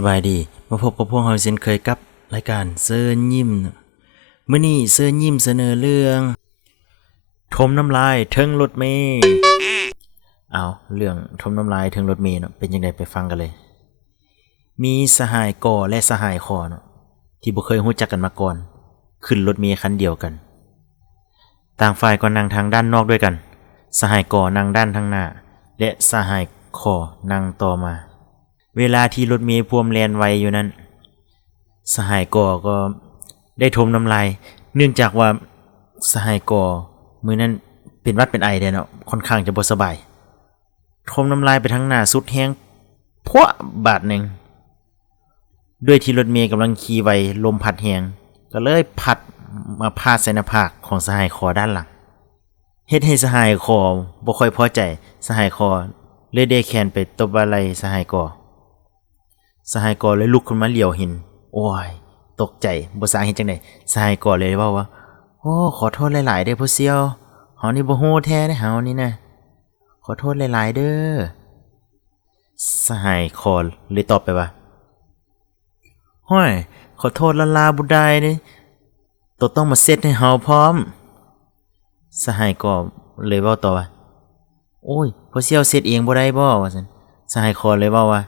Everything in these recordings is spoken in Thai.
สบายดีมาพบกับพวกเราเช่นเคยกับรายการเซิร์นยิ้มมื้อนี้เซิร์นยิ้มเสนอเรื่องทมน้ำลายเทิงรถเมล์เอาเรื่องทมน้ำลายเทิงรถเมล์เนาะเป็นยังไงไปฟังกันเลย มีสหายก่อและสหายคอเนาะที่บ่เคยรู้จักกันมาก่อนขึ้นรถเมล์คันเดียวกันต่างฝ่ายก็นั่งทางด้านนอกด้วยกันสหายก่อนั่งด้านทางหน้าและสหายคอนั่งต่อมาเวลาที่รถเมล์พวมแล่นไวอยู่นั้นสหายก่อก็ได้ทมน้ำลายเนื่องจากว่าสหายก่อมื้อนั้นเป็นหวัดเป็นไอเด้เนาะค่อนข้างจะบ่สบายทมน้ำลายไปทางหน้าสุดแฮงพวะบาดหนึ่งด้วยที่รถเมล์กำลังขี่ไวลมพัดแฮงก็เลยพัดมาพาดใส่หน้าผากของสหายคอด้านหลังเฮ็ดให้สหายคอบ่ค่อยพอใจสหายคอเลยได้แขนไปตบไหล่สหายก่อสหายก่อเลยลุกขึ้นมาเหลียวเห็นโอ้ยตกใจบ่ทราบเฮ็ดจังได๋สหายก่อเลยเว้าว่าโอ้ขอโทษหลายๆเด้อผู้เสี่ยวเฮานี่บ่ฮู้แท้เด้อเฮานี่นะขอโทษหลายๆเด้อสหายคอเลยตอบไปว่าห้อยขอโทษละลาบ่ได้เด้ตัวต้องมาเซ็ตให้เฮาพร้อมสหายก่อเลยเว้าต่อว่าโอ้ยผู้เสี่ยวเซ็ตเองบ่ได้บ่ว่าซั่นสหายคอเลยเว้าว่า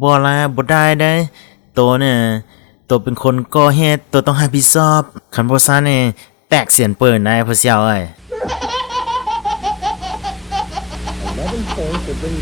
บ่ล่ะบ่ได้เด้โตเนี่ยโตเป็นคนก่อเหตุโตต้องรับผิดชอบคันบ่ซั้นนี่แตกเสียนเปิ้นได้ผู้เสี่ยวเอ้ย 11 points have been